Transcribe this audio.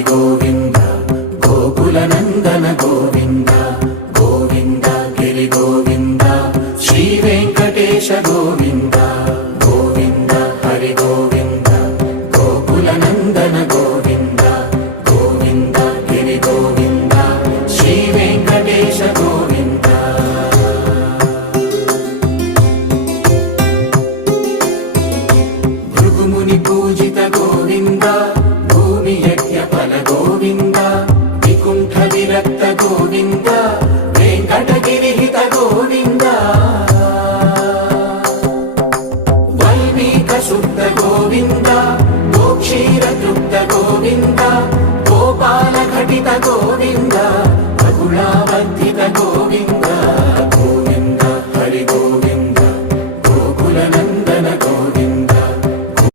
హరి గోవింద గోకుల నందన గోవింద గోవింద గిరి గోవింద శ్రీ వెంకటేశ గోవింద గోవింద హరి గోవింద గోకుల నందన గోవింద గోవింద గిరి గోవింద శ్రీ వెంకటేశ గోవింద భృగుముని పూజిత గోవింద భూమి యజ్ఞ ఫల గోవింద వికుంఠ విరక్త గోవింద వెంకటగిరిహిత గోవింద వైదిక శుద్ధ గోవింద గోక్షీర తృప్త గోవింద గోపాల ఘటిత గోవింద బహుళావర్ధిత గోవింద